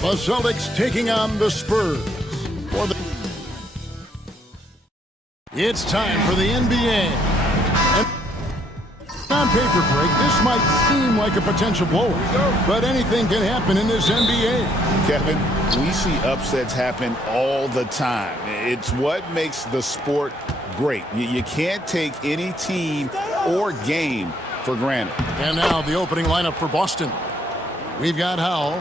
The Celtics taking on the Spurs. It's time for the NBA. And on paper, Greg, this might seem like a potential blowout, but anything can happen in this NBA. Kevin, we see upsets happen all the time. It's what makes the sport great. You can't take any team or game for granted. And now the opening lineup for Boston. We've got Howell.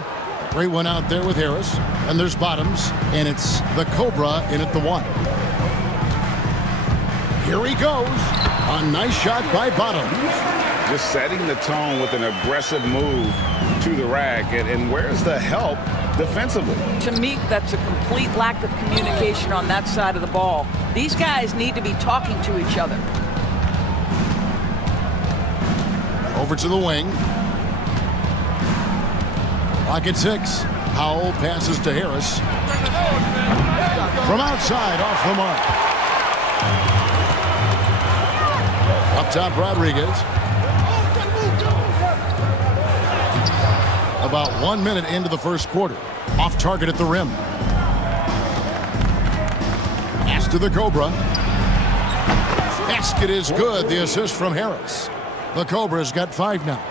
Great one out there with Harris. And there's Bottoms. And it's the Cobra in at the 1. Here he goes. A nice shot by Bottoms. Just setting the tone with an aggressive move to the rack. And where's the help defensively? To me, that's a complete lack of communication on that side of the ball. These guys need to be talking to each other. Over to the wing. Lock at 6. Howell passes to Harris. From outside, off the mark. Up top, Rodriguez. About 1 minute into the first quarter. Off target at the rim. Pass to the Cobra. Basket is good. The assist from Harris. The Cobra's got 5 now.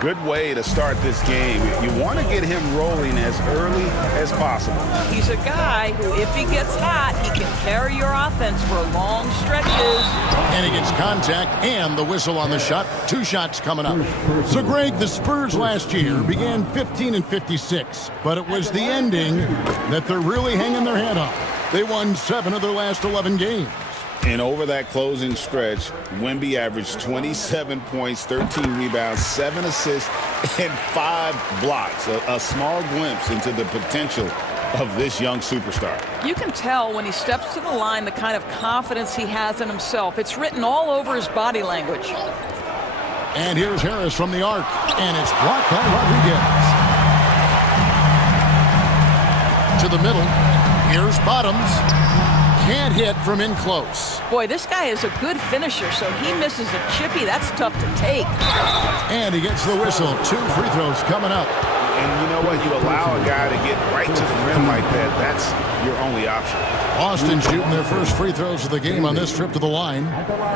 Good way to start this game. You want to get him rolling as early as possible. He's a guy who, if he gets hot, he can carry your offense for long stretches. And he gets contact and the whistle on the shot. 2 shots coming up. So, Greg, the Spurs last year began 15-56, but it was the ending that they're really hanging their head on. They won 7 of their last 11 games. And over that closing stretch, Wemby averaged 27 points, 13 rebounds, 7 assists, and 5 blocks. A small glimpse into the potential of this young superstar. You can tell when he steps to the line the kind of confidence he has in himself. It's written all over his body language. And here's Harris from the arc, and it's blocked by Rodriguez. To the middle, here's Bottoms. Can't hit from in close. Boy, this guy is a good finisher, so he misses a chippy. That's tough to take. And he gets the whistle. 2 free throws coming up. And you know what? You allow a guy to get right to the rim like that. That's your only option. Boston shooting their first free throws of the game on this trip to the line.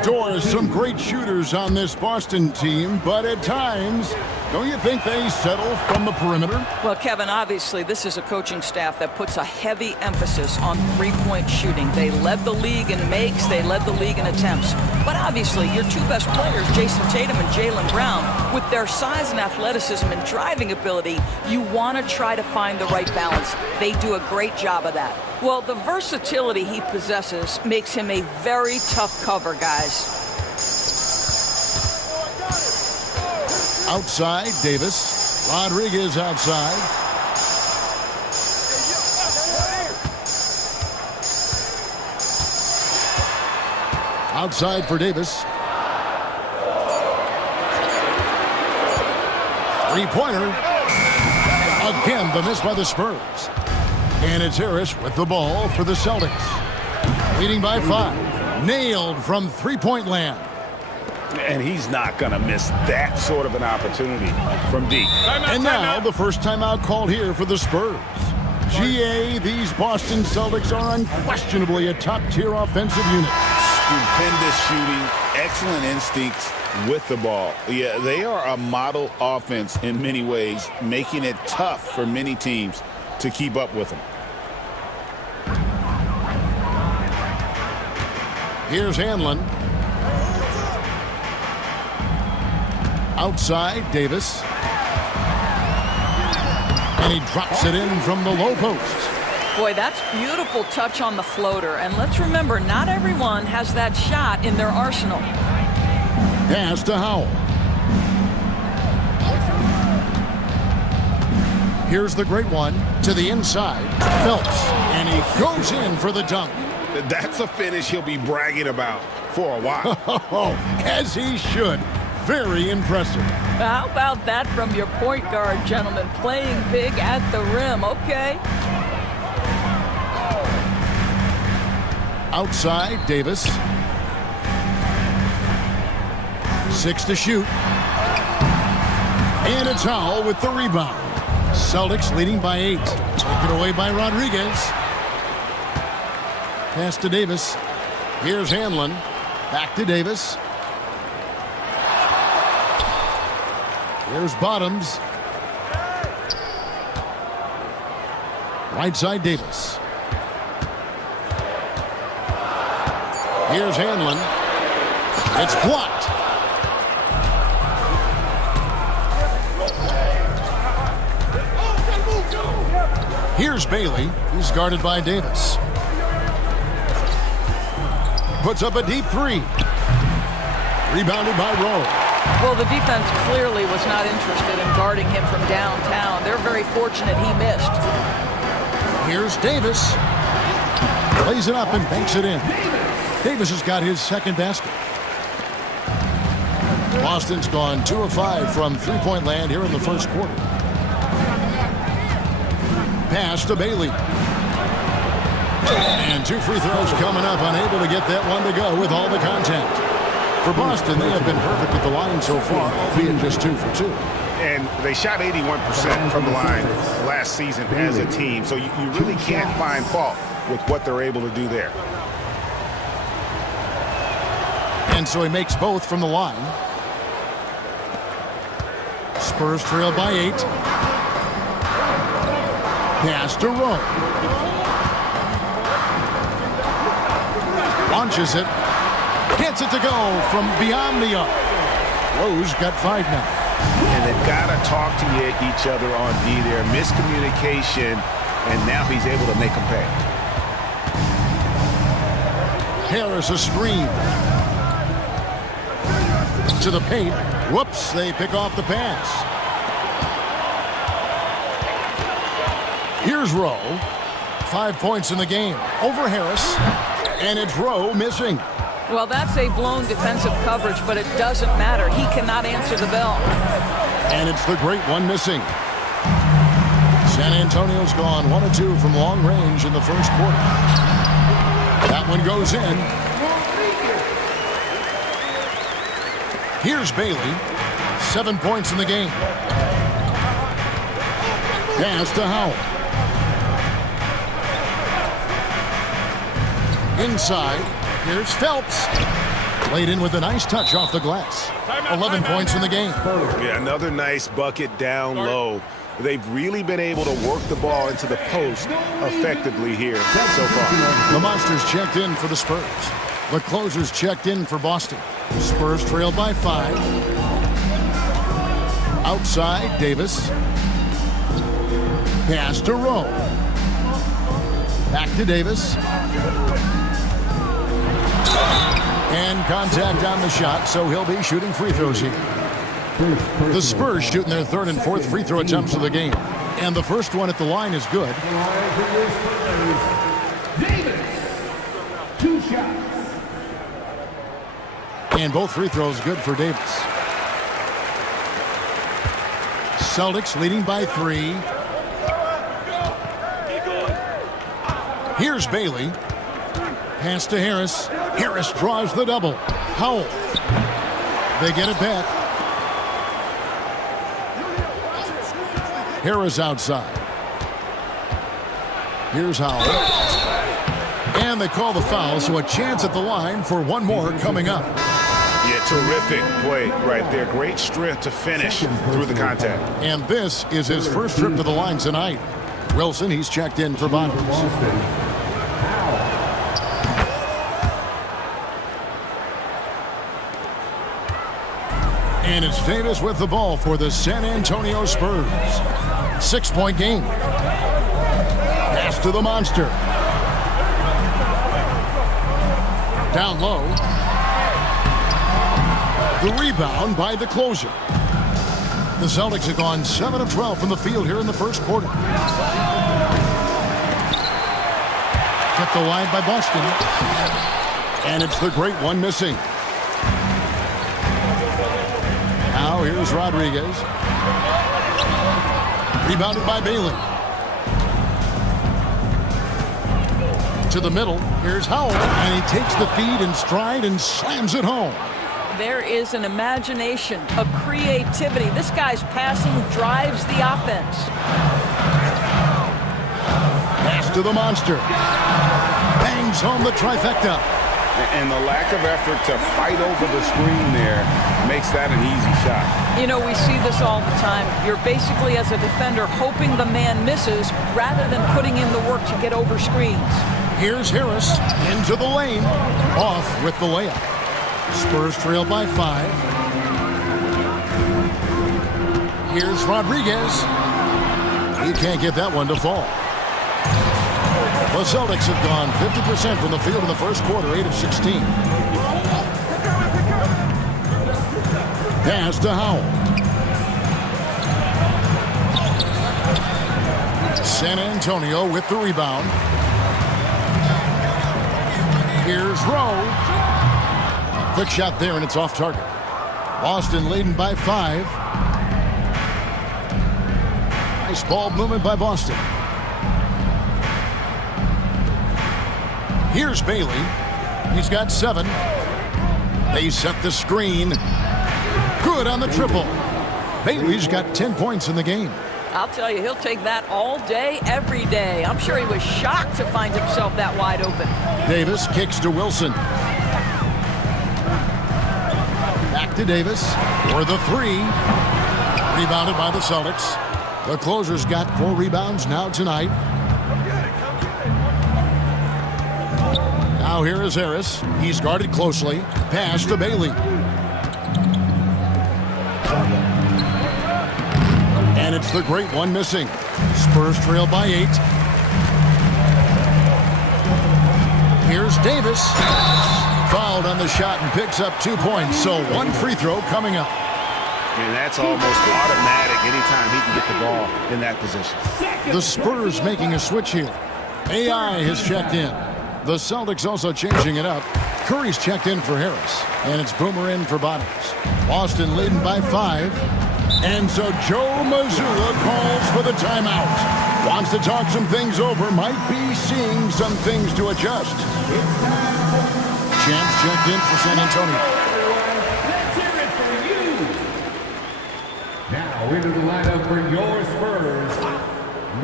Doors, some great shooters on this Boston team, but at times, don't you think they settle from the perimeter? Well, Kevin, obviously, this is a coaching staff that puts a heavy emphasis on three-point shooting. They led the league in makes. They led the league in attempts. But obviously, your 2 best players, Jason Tatum and Jaylen Brown, with their size and athleticism and driving ability, you want to try to find the right balance. They do a great job of that. Well, the versatility he possesses makes him a very tough cover, guys. Outside, Davis. Rodriguez outside. Outside for Davis. 3-pointer. Again, the miss by the Spurs. And it's Harris with the ball for the Celtics. Leading by 5. Nailed from 3-point land. And he's not going to miss that sort of an opportunity from deep. And now the first timeout called here for the Spurs. GA, these Boston Celtics are unquestionably a top-tier offensive unit. Stupendous shooting, excellent instincts with the ball. Yeah, they are a model offense in many ways, making it tough for many teams to keep up with them. Here's Hanlon. Outside, Davis. And he drops it in from the low post. Boy, that's beautiful touch on the floater. And let's remember, not everyone has that shot in their arsenal. Pass to Howell. Here's the great one to the inside. Phelps. And he goes in for the dunk. That's a finish he'll be bragging about for a while. As he should. Very impressive. How about that from your point guard, gentlemen? Playing big at the rim. Okay. Outside, Davis. 6 to shoot. And it's Howell with the rebound. Celtics leading by 8. Taken away by Rodriguez. Pass to Davis. Here's Hanlon. Back to Davis. Here's Bottoms. Right side Davis. Here's Hanlon. It's blocked. Here's Bailey. He's guarded by Davis. Puts up a deep three. Rebounded by Rowe. Well, the defense clearly was not interested in guarding him from downtown. They're very fortunate he missed. Here's Davis. Plays it up and banks it in. Davis has got his second basket. Boston's gone 2 of 5 from three-point land here in the first quarter. Pass to Bailey. And 2 free throws coming up, unable to get that one to go with all the contact. For Boston, they have been perfect at the line so far, albeit just 2 for 2. And they shot 81% from the line last season as a team, so you really can't find fault with what they're able to do there. And so he makes both from the line. Spurs trail by 8. Pass to Rowe. Launches it. Gets it to go from beyond the arc. Rowe's got 5 now. And they've got to talk to each other on D there. Miscommunication, and now he's able to make them pay. Harris a screen. To the paint. Whoops, they pick off the pass. Here's Rowe. 5 points in the game. Over Harris. And it's Rowe missing. Well, that's a blown defensive coverage, but it doesn't matter. He cannot answer the bell. And it's the great one missing. San Antonio's gone 1 of 2 from long range in the first quarter. That one goes in. Here's Bailey. 7 points in the game. Pass to Howell. Inside. Here's Phelps. Laid in with a nice touch off the glass. 11 points in the game. Yeah, another nice bucket down low. They've really been able to work the ball into the post effectively here so far. The Monsters checked in for the Spurs. The closers checked in for Boston. Spurs trail by 5. Outside, Davis. Pass to Rowe. Back to Davis. And contact on the shot, so he'll be shooting free throws here. The Spurs shooting their 3rd and 4th free throw attempts of the game. And the first one at the line is good. Davis, 2 shots. And both free throws good for Davis. Celtics leading by 3. Here's Bailey. Pass to Harris. Harris draws the double. Howell. They get it back. Harris outside. Here's Howell. And they call the foul, so a chance at the line for one more coming up. Yeah, terrific play right there. Great strength to finish through the contact. And this is his first trip to the line tonight. Wilson, he's checked in for Bottoms. And it's Davis with the ball for the San Antonio Spurs. 6-point game. Pass to the Monster. Down low. The rebound by the closer. The Celtics have gone 7 of 12 from the field here in the first quarter. Kept alive by Boston. And it's the great one missing. Now here's Rodriguez. Rebounded by Bailey. To the middle. Here's Howell. And he takes the feed in stride and slams it home. there is an imagination, a creativity. This guy's passing drives the offense. Pass to the monster. Bangs home the trifecta. And the lack of effort to fight over the screen there makes that an easy shot. You know, we see this all the time. You're basically, as a defender, hoping the man misses rather than putting in the work to get over screens. Here's Harris into the lane. Off with the layup. Spurs trail by 5. Here's Rodriguez. He can't get that one to fall. The Celtics have gone 50% from the field in the first quarter, 8 of 16. Pass to Howell. San Antonio with the rebound. Here's Rowe. Quick shot there, and it's off target. Boston leading by 5. Nice ball movement by Boston. Here's Bailey. He's got 7. They set the screen. Good on the triple. Bailey's got 10 points in the game. I'll tell you, he'll take that all day, every day. I'm sure he was shocked to find himself that wide open. Davis kicks to Wilson. Back to Davis for the 3. Rebounded by the Celtics. The closer's got 4 rebounds now tonight. Now here is Harris. He's guarded closely. Pass to Bailey. And it's the great one missing. Spurs trail by 8. Here's Davis. Fouled on the shot and picks up 2 points. So 1 free throw coming up. And that's almost automatic anytime he can get the ball in that position. The Spurs making a switch here. AI has checked in. The Celtics also changing it up. Curry's checked in for Harris. And it's Boomer in for Bottoms. Boston leading by 5. And so Joe Mazzulla calls for the timeout. Wants to talk some things over. Might be seeing some things to adjust. Champs checked in for San Antonio. Let's hear it for you. Now into the lineup for your Spurs.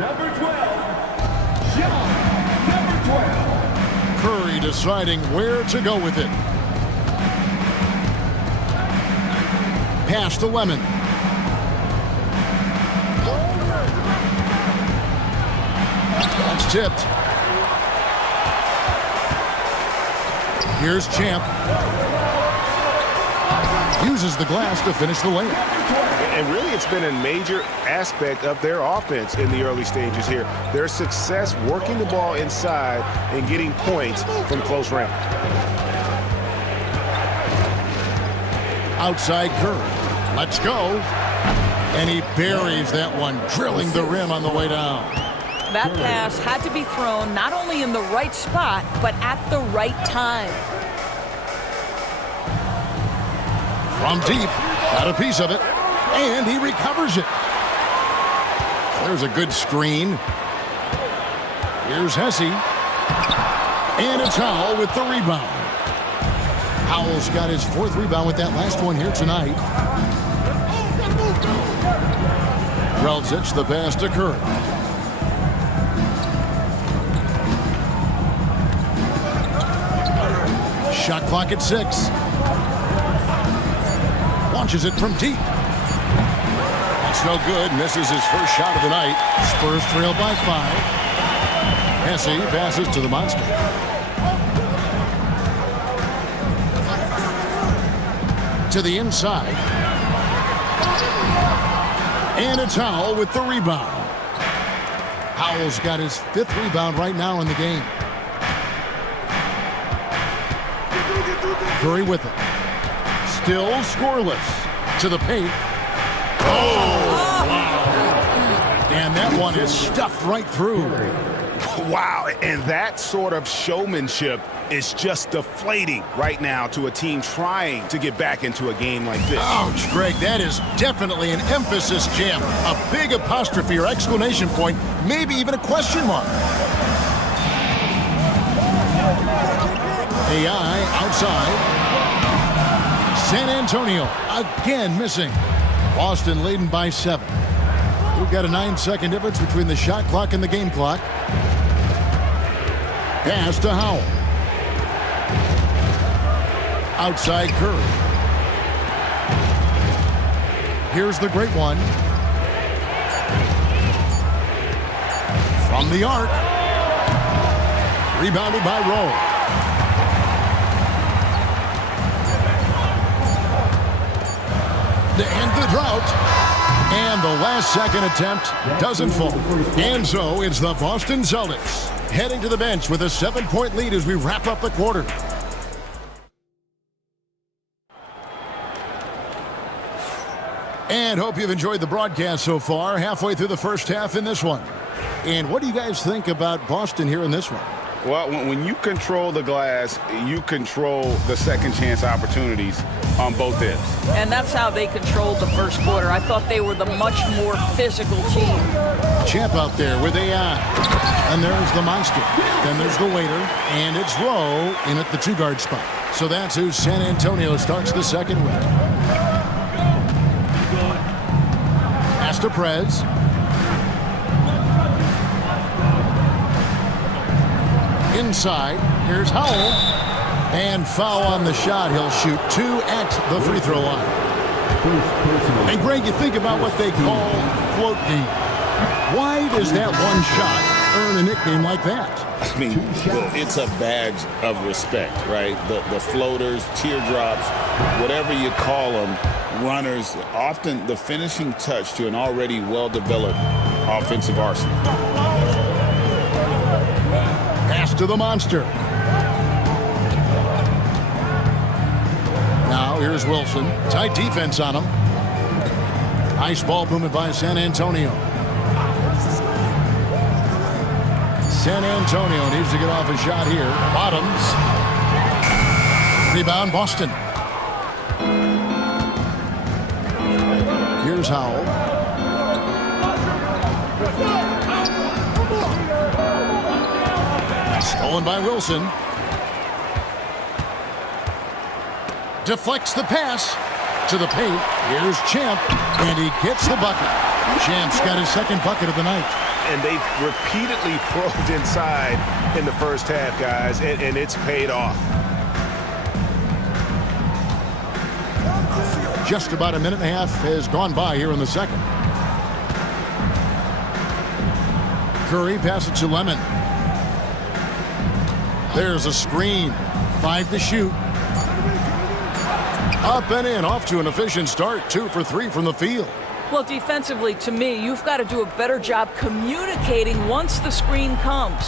Number 12, John. Number 12. Curry deciding where to go with it. Pass to Lemon. That's tipped. Here's Champ. Uses the glass to finish the layup. And really, it's been a major aspect of their offense in the early stages here. Their success working the ball inside and getting points from close range. Outside Curry. Let's go. And he buries that one, drilling the rim on the way down. That pass had to be thrown not only in the right spot, but at the right time. From deep, got a piece of it, and he recovers it. There's a good screen. Here's Hesse. And it's Howell with the rebound. Howell's got his 4th rebound with that last one here tonight. Relzic, the pass to Curry. Shot clock at 6. Launches it from deep. That's no good. Misses his first shot of the night. Spurs trail by 5. Hesse passes to the monster. To the inside. And it's Howell with the rebound. Howell's got his 5th rebound right now in the game. Curry with it. Still scoreless. To the paint. Oh, wow. And that one is stuffed right through. Wow, and that sort of showmanship is just deflating right now to a team trying to get back into a game like this. Ouch, Greg, that is definitely an emphasis jam. A big apostrophe or exclamation point, maybe even a question mark. AI outside. San Antonio again missing. Boston leading by 7. We've got a 9-second difference between the shot clock and the game clock. Pass to Howell. Outside Curry. Here's the great one. From the arc. Rebounded by Rowe. To end the drought. And the last second attempt doesn't fall. And so it's the Boston Celtics heading to the bench with a 7-point lead as we wrap up the quarter. And hope you've enjoyed the broadcast so far. Halfway through the first half in this one. And what do you guys think about Boston here in this one? Well, when you control the glass, you control the second chance opportunities on both ends. And that's how they controlled the first quarter. I thought they were the much more physical team. Champ out there with AI. And there's the monster. Then there's the waiter. And it's Rowe in at the 2-guard spot. So that's who San Antonio starts the second with. Pass to Prez. Inside, here's Howell, and foul on the shot. He'll shoot 2 at the free throw line. And Greg, you think about what they call float game. Why does that one shot earn a nickname like that? I mean, it's a badge of respect, right? The floaters, teardrops, whatever you call them, runners, often the finishing touch to an already well-developed offensive arsenal. Pass to the monster. Now here's Wilson. Tight defense on him. Nice ball movement by San Antonio. San Antonio needs to get off a shot here. Bottoms. Rebound Boston. Here's Howell. Stolen by Wilson. Deflects the pass to the paint. Here's Champ, and he gets the bucket. Champ's got his second bucket of the night. And they've repeatedly probed inside in the first half, guys, and it's paid off. Just about a minute and a half has gone by here in the second. Curry passes to Lemon. There's a screen. 5 to shoot. Up and in, off to an efficient start. 2 for 3 from the field. Well, defensively, to me, you've got to do a better job communicating once the screen comes.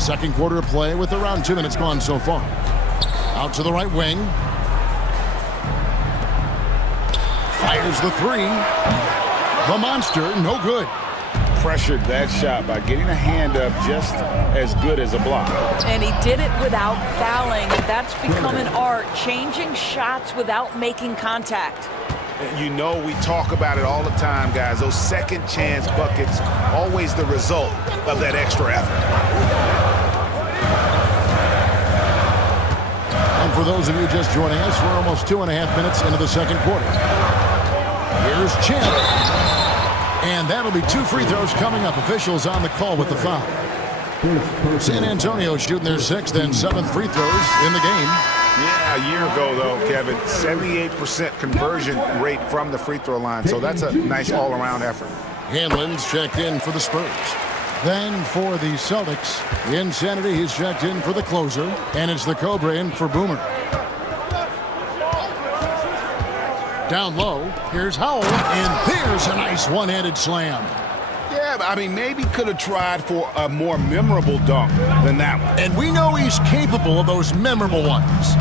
Second quarter of play with around 2 minutes gone so far. Out to the right wing. Fires the 3. The monster, no good. Pressured that shot by getting a hand up just as good as a block. And he did it without fouling. That's become an art, changing shots without making contact. You know, we talk about it all the time, guys. Those second chance buckets, always the result of that extra effort. And for those of you just joining us, we're almost 2.5 minutes into the second quarter. Here's Champ. And that'll be 2 free throws coming up. Officials on the call with the foul. San Antonio shooting their 6th and 7th free throws in the game. Yeah, a year ago, though, Kevin, 78% conversion rate from the free throw line. So that's a nice all-around effort. Hanlon's checked in for the Spurs. Then for the Celtics, Insanity, he's checked in for the closer. And it's the Cobra in for Boomer. Down low, here's Howell, and there's a nice one-handed slam. Yeah, I mean, maybe could have tried for a more memorable dunk than that one. And we know he's capable of those memorable ones.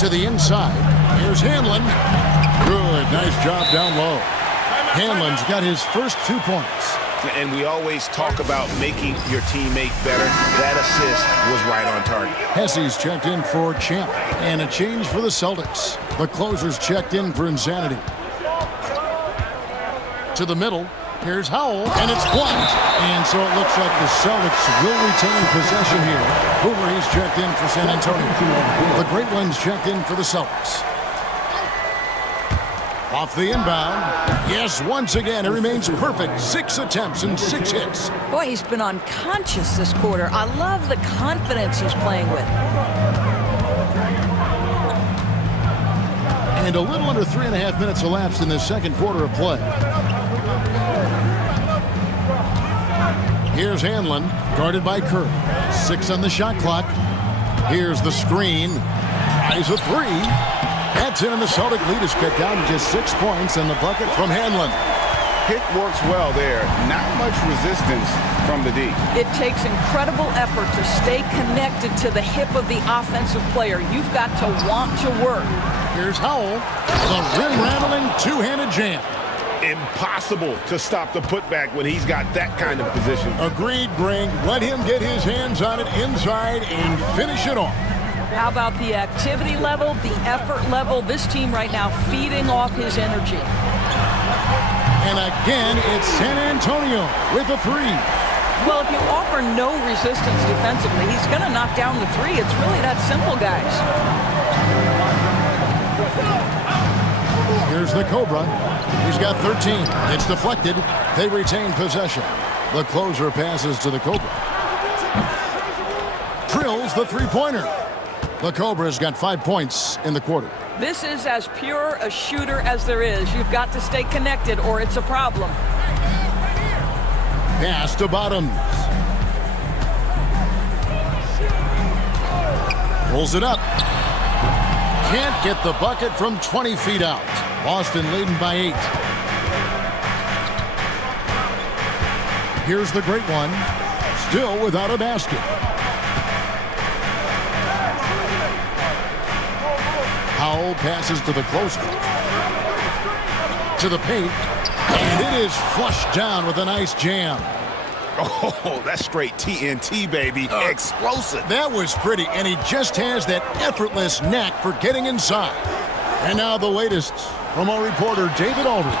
To the inside, here's Hanlon. Good, nice job down low. Hanlon's got his first 2 points. And we always talk about making your teammate better. That assist was right on target. Hesse's checked in for Champ. And a change for the Celtics. The closer's checked in for Insanity. To the middle, Here's Howell, and it's blocked. And so it looks like the Celtics will retain possession here. Boomer, he's checked in for San Antonio. The Great Ones checked in for the Celtics. Off the inbound. Yes, once again, it remains perfect. 6 attempts and 6 hits. Boy, he's been unconscious this quarter. I love the confidence he's playing with. And a little under 3.5 minutes elapsed in the second quarter of play. Here's Hanlon, guarded by Kerr. 6 on the shot clock. Here's the screen. Tries a 3. That's in, and the Celtic lead is cut down to just 6 points, and the bucket from Hanlon. Pick works well there. Not much resistance from the D. It takes incredible effort to stay connected to the hip of the offensive player. You've got to want to work. Here's Howell, the rim-rattling two-handed jam. Impossible to stop the putback when he's got that kind of position. Agreed, Greg. Let him get his hands on it inside and finish it off. How about the activity level, the effort level? This team right now feeding off his energy. And again, it's San Antonio with a 3. Well, if you offer no resistance defensively, he's going to knock down the 3. It's really that simple, guys. Here's the Cobra. He's got 13. It's deflected. They retain possession. The closer passes to the Cobra. Drills the three-pointer. The Cobra's got 5 points in the quarter. This is as pure a shooter as there is. You've got to stay connected or it's a problem. Pass to Bottoms. Pulls it up. Can't get the bucket from 20 feet out. Boston leading by 8. Here's the Great One. Still without a basket. Howell passes to the closer. To the paint. And it is flushed down with a nice jam. Oh, that's straight TNT, baby. Explosive. That was pretty, and he just has that effortless knack for getting inside. And now the latest from our reporter, David Aldridge.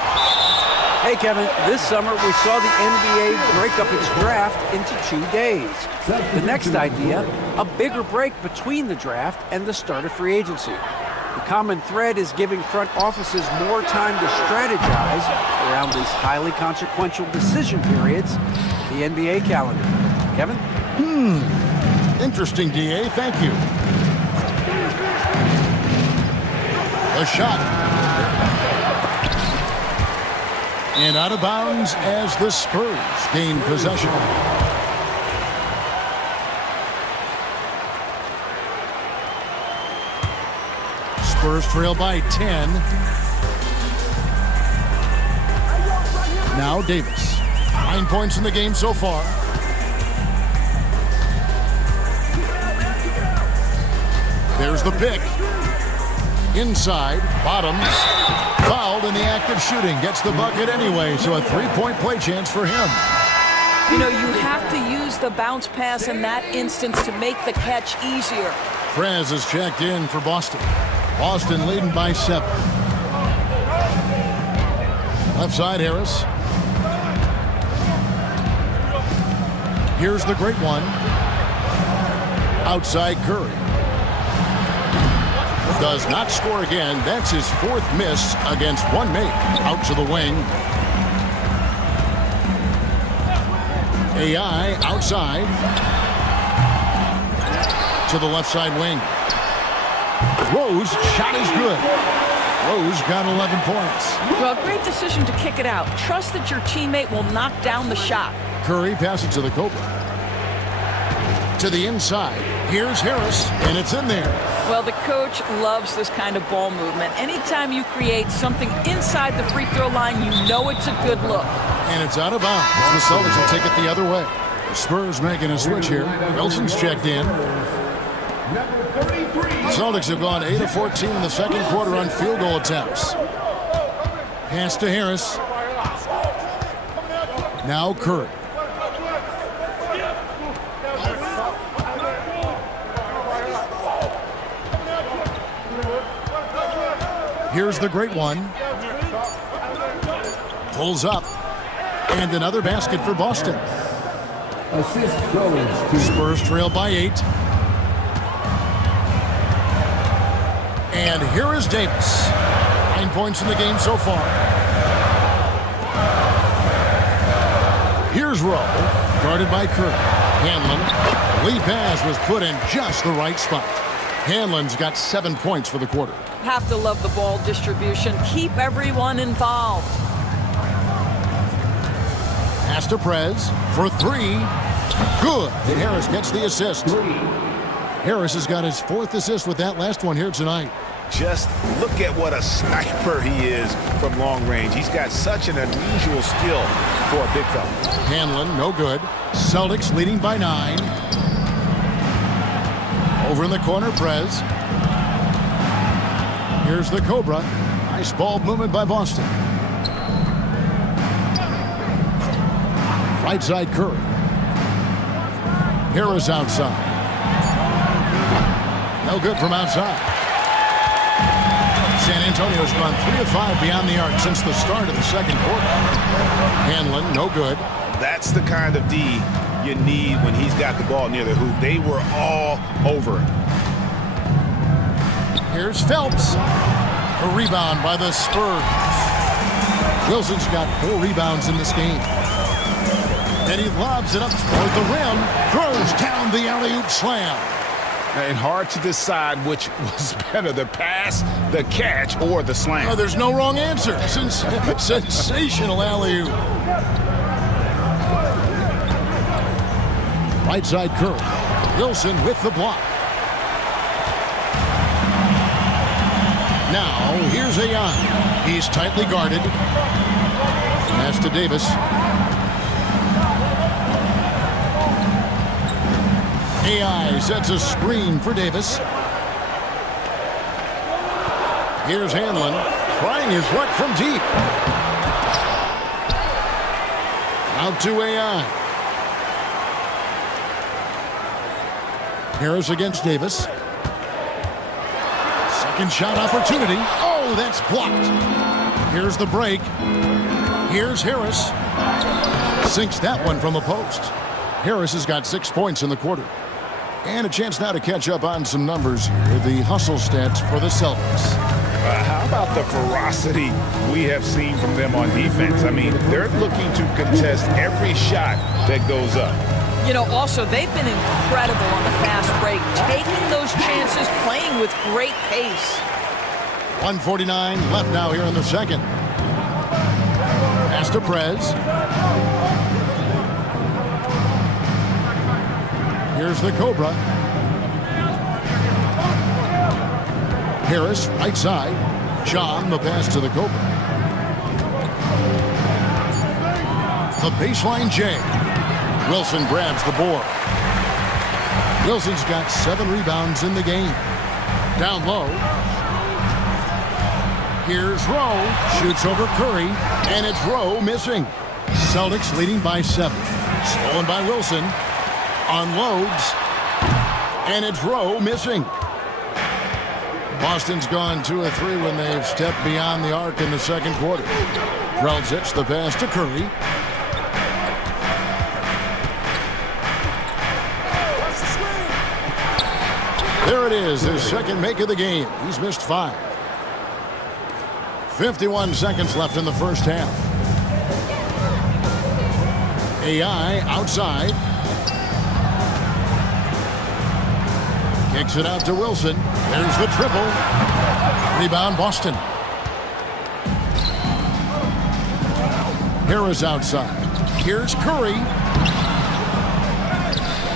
Hey, Kevin, this summer we saw the NBA break up its draft into 2 days. The next idea, a bigger break between the draft and the start of free agency. The common thread is giving front offices more time to strategize around these highly consequential decision periods, the NBA calendar. Kevin? Interesting, DA. Thank you. A shot. And out of bounds as the Spurs gain possession. Spurs trail by 10. Now Davis. 9 points in the game so far. There's the pick. Inside, Bottoms. Fouled in the act of shooting. Gets the bucket anyway, so a 3-point play chance for him. You know, you have to use the bounce pass in that instance to make the catch easier. Prez is checked in for Boston. Boston leading by 7. Left side, Harris. Here's the Great One. Outside, Curry. Does not score again. That's his 4th miss against one make. Out to the wing. AI outside. To the left side wing. Rose, shot is good. Rose got 11 points. Well, great decision to kick it out. Trust that your teammate will knock down the shot. Curry passes to the Cobra. To the inside. Here's Harris, and it's in there. Well, the coach loves this kind of ball movement. Anytime you create something inside the free throw line, you know it's a good look. And it's out of bounds. The Celtics will take it the other way. The Spurs making a switch here. Wilson's checked in. The Celtics have gone 8 of 14 in the second quarter on field goal attempts. Pass to Harris. Now Curry. Here's the Great One. Pulls up. And another basket for Boston. Assist goes to Spurs trail by 8. And here is Davis. 9 points in the game so far. Here's Rowe, guarded by Curry. Hanlon. The lead pass was put in just the right spot. Hanlon's got 7 points for the quarter. Have to love the ball distribution. Keep everyone involved. Pass to Prez for 3. Good. And Harris gets the assist. Harris has got his 4th assist with that last one here tonight. Just look at what a sniper he is from long range. He's got such an unusual skill for a big fella. Hanlon, no good. Celtics leading by 9. Over in the corner, Prez. Here's the Cobra. Nice ball movement by Boston. Right side, Curry. Harris outside. No good from outside. San Antonio's gone 3 of 5 beyond the arc since the start of the second quarter. Hanlon, no good. That's the kind of D you need when he's got the ball near the hoop. They were all over it. Here's Phelps. A rebound by the Spurs. Wilson's got 4 rebounds in this game. And he lobs it up toward the rim. Throws down the alley-oop slam. And hard to decide which was better, the pass, the catch, or the slam. Oh, there's no wrong answer. Sensational alley-oop. Right side Curry. Wilson with the block. Now, here's Ayan. He's tightly guarded. Pass to Davis. AI sets a screen for Davis. Here's Hanlon trying his luck from deep. Out to AI. Harris against Davis. Second shot opportunity. Oh, that's blocked. Here's the break. Here's Harris. Sinks that one from the post. Harris has got 6 points in the quarter. And a chance now to catch up on some numbers here. The hustle stats for the Celtics. How about the ferocity we have seen from them on defense? I mean, they're looking to contest every shot that goes up. You know, also, they've been incredible on the fast break, taking those chances, playing with great pace. 1:49 left now here in the second. Pass to Prez. Here's the Cobra. Harris, right side. John, the pass to the Cobra. The baseline J. Wilson grabs the board. Wilson's got 7 rebounds in the game. Down low. Here's Rowe. Shoots over Curry. And it's Rowe missing. Celtics leading by 7. Stolen by Wilson. Unloads. And it's Rowe missing. Boston's gone 2 of 3 when they've stepped beyond the arc in the second quarter. Drelzic the pass to Curry. There it is, his second make of the game. He's missed 5. 51 seconds left in the first half. AI outside. Kicks it out to Wilson. There's the triple. Rebound Boston. Harris outside. Here's Curry.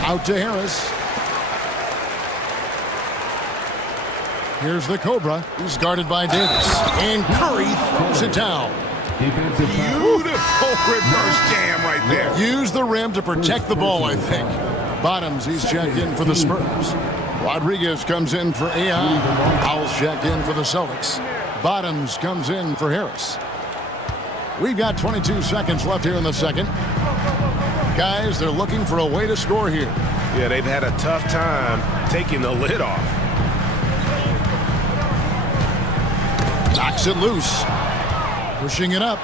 Out to Harris. Here's the Cobra. He's guarded by Davis. And Curry throws it down. Beautiful reverse jam right there. Use the rim to protect the ball, I think. Bottoms, he's checked in for the Spurs. Rodriguez comes in for AI. Howell's checked in for the Celtics. Bottoms comes in for Harris. We've got 22 seconds left here in the second. Guys, they're looking for a way to score here. Yeah, they've had a tough time taking the lid off. Knocks it loose. Pushing it up.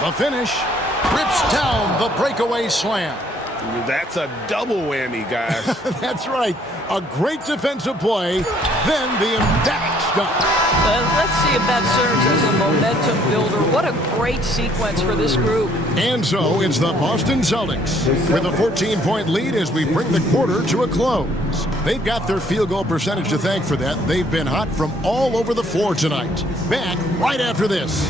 The finish. rips down the breakaway slam. That's a double whammy, guys. That's right. A great defensive play, then the emphatic stuff. Let's see if that serves as a momentum builder. What a great sequence for this group. And so it's the Boston Celtics with a 14-point lead as we bring the quarter to a close. They've got their field goal percentage to thank for that. They've been hot from all over the floor tonight. Back right after this.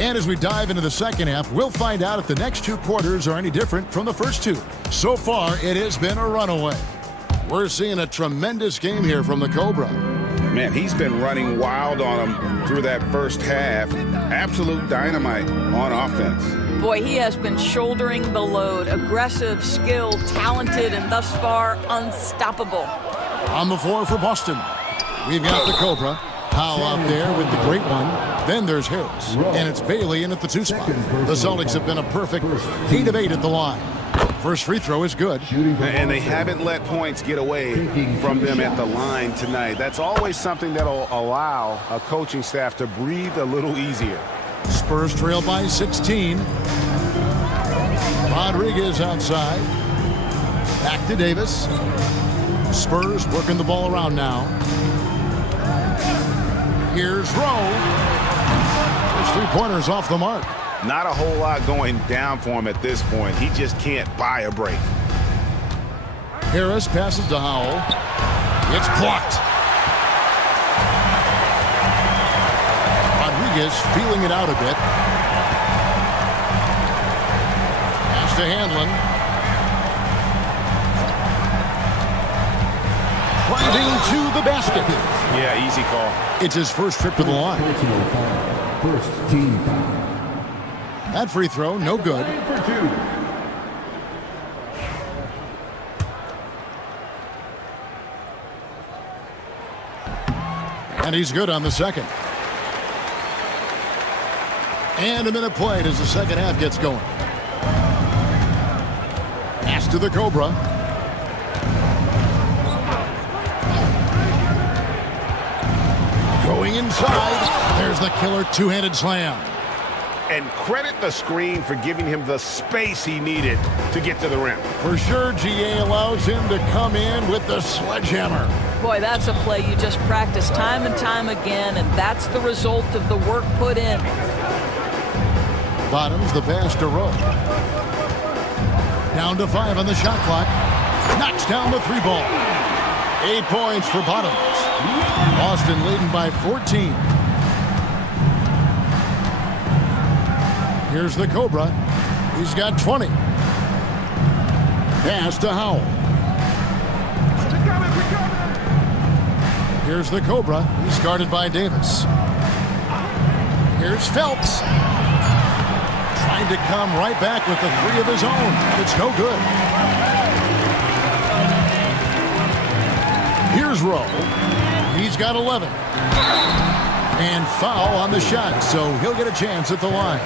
And as we dive into the second half, we'll find out if the next two quarters are any different from the first two. So far, it has been a runaway. We're seeing a tremendous game here from the Cobra. Man, he's been running wild on him through that first half. Absolute dynamite on offense. Boy, he has been shouldering the load. Aggressive, skilled, talented, and thus far unstoppable. On the floor for Boston, we've got the Cobra. Howell out there with the great one. Then there's Harris. And it's Bailey in at the 2 spot. The Celtics have been a perfect 8 of 8 at the line. First free throw is good. And they haven't let points get away from them at the line tonight. That's always something that'll allow a coaching staff to breathe a little easier. Spurs trail by 16. Rodriguez outside. Back to Davis. Spurs working the ball around now. Here's Rowe. His three-pointers off the mark. Not a whole lot going down for him at this point. He just can't buy a break. Harris passes to Howell. It's blocked. Rodriguez feeling it out a bit. Pass to Handlin. Driving to the basket. Yeah, easy call. It's his first trip to the line. First team foul. That free throw, no good. For 2. And he's good on the second. And a minute played as the second half gets going. Pass to the Cobra. Going inside. There's the killer two-handed slam. And credit the screen for giving him the space he needed to get to the rim. For sure, GA allows him to come in with the sledgehammer. Boy, that's a play you just practice time and time again, and that's the result of the work put in. Bottoms the pass to Rowe. Down to 5 on the shot clock. Knocks down the 3 ball. 8 points for Bottoms. Boston leading by 14. Here's the Cobra. He's got 20. Pass to Howell. Here's the Cobra. He's guarded by Davis. Here's Phelps. Trying to come right back with the 3 of his own. It's no good. Here's Rowe. He's got 11. And foul on the shot, so he'll get a chance at the line.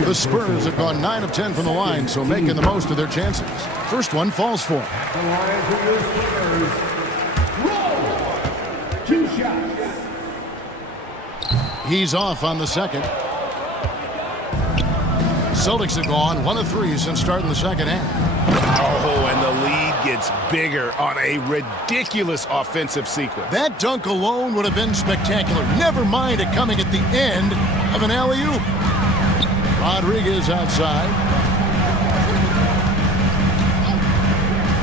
The Spurs have gone 9 of 10 from the line, so making the most of their chances. First one falls for him. The line for your Spurs. Roll. 2 shots. He's off on the second. Celtics have gone 1 of 3 since starting the second half. Oh, and the lead gets bigger on a ridiculous offensive sequence. That dunk alone would have been spectacular. Never mind it coming at the end of an alley-oop. Rodriguez outside.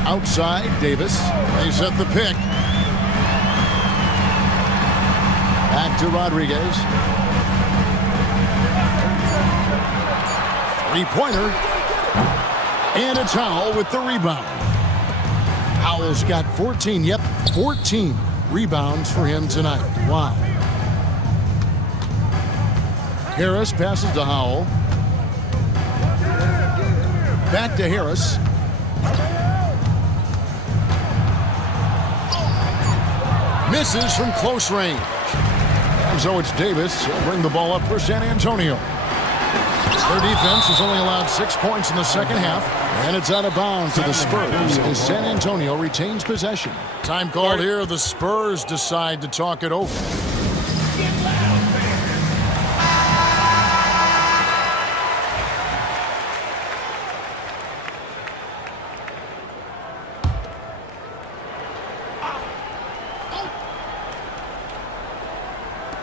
Outside, Davis. They set the pick. Back to Rodriguez. 3-pointer. And it's Howell with the rebound. Howell's got 14. Yep, 14 rebounds for him tonight. Wow. Harris passes to Howell. Back to Harris. Misses from close range. And so it's Davis. He'll bring the ball up for San Antonio. Their defense has only allowed 6 points in the second half. And it's out of bounds to the Spurs as San Antonio retains possession. Time called here. The Spurs decide to talk it over.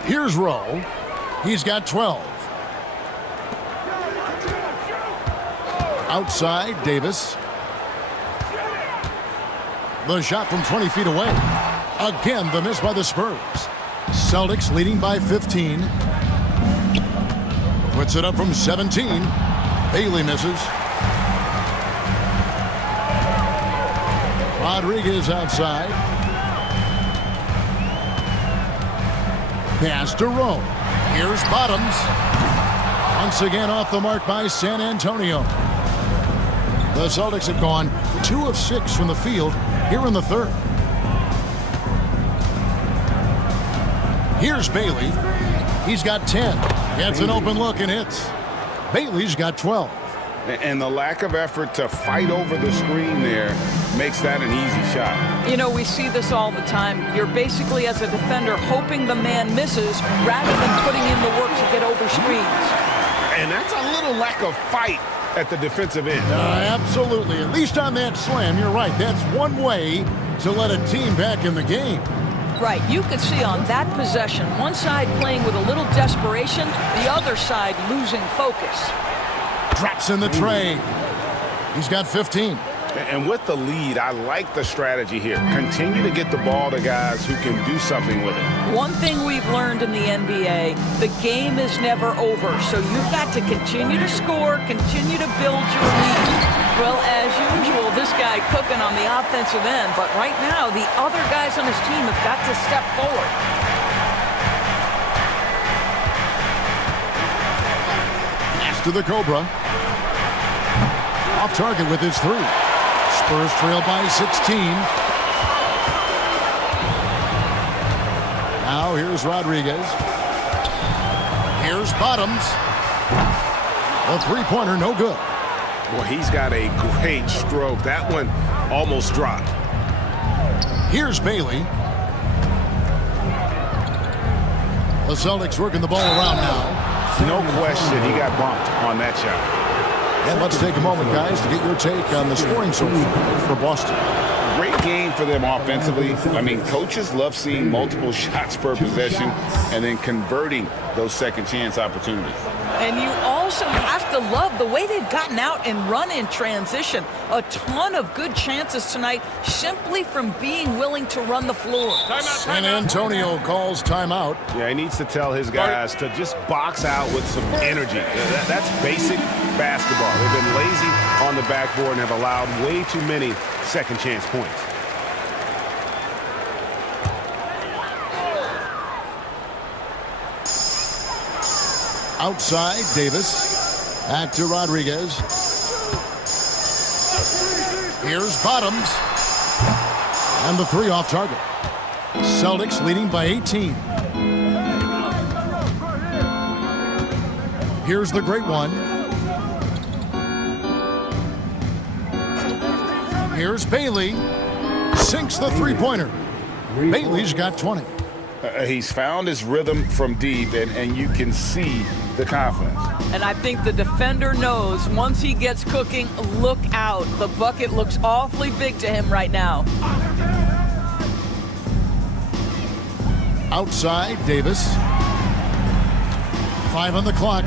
Here's Rowe. He's got 12. Outside, Davis. The shot from 20 feet away. Again, the miss by the Spurs. Celtics leading by 15. Puts it up from 17. Bailey misses. Rodriguez outside. Pass to Rowe. Here's Bottoms. Once again off the mark by San Antonio. The Celtics have gone 2 of 6 from the field here in the third. Here's Bailey. He's got 10. Gets an open look and hits. Bailey's got 12. And the lack of effort to fight over the screen there makes that an easy shot. You know, we see this all the time. You're basically, as a defender, hoping the man misses rather than putting in the work to get over screens. And that's a little lack of fight at the defensive end. Absolutely. At least on that slam, you're right. That's one way to let a team back in the game. Right. You could see on that possession, one side playing with a little desperation, the other side losing focus. Drops in the tray. He's got 15. And with the lead, I like the strategy here. Continue to get the ball to guys who can do something with it. One thing we've learned in the NBA, the game is never over. So you've got to continue to score, continue to build your lead. Well, as usual, this guy cooking on the offensive end. But right now, the other guys on his team have got to step forward. To the Cobra. Off target with his 3. Spurs trail by 16. Now here's Rodriguez. Here's Bottoms. The three-pointer no good. Well, he's got a great stroke. That one almost dropped. Here's Bailey. The Celtics working the ball around now. No question, he got bumped on that shot. And let's take a moment, guys, to get your take on the scoring so far for Boston. Great game for them offensively. I mean, coaches love seeing multiple shots per possession and then converting those second chance opportunities. And you also have to love the way they've gotten out and run in transition. A ton of good chances tonight simply from being willing to run the floor. San Antonio calls timeout. Yeah, he needs to tell his guys to just box out with some energy. That's basic basketball. They've been lazy on the backboard and have allowed way too many second chance points. Outside, Davis. Back to Rodriguez. Here's Bottoms. And the 3 off target. Celtics leading by 18. Here's the great one. Here's Bailey. Sinks the three-pointer. Bailey's got 20. He's found his rhythm from deep, and you can see the confidence. And I think the defender knows once he gets cooking, look out. The bucket looks awfully big to him right now. Outside, Davis. 5 on the clock.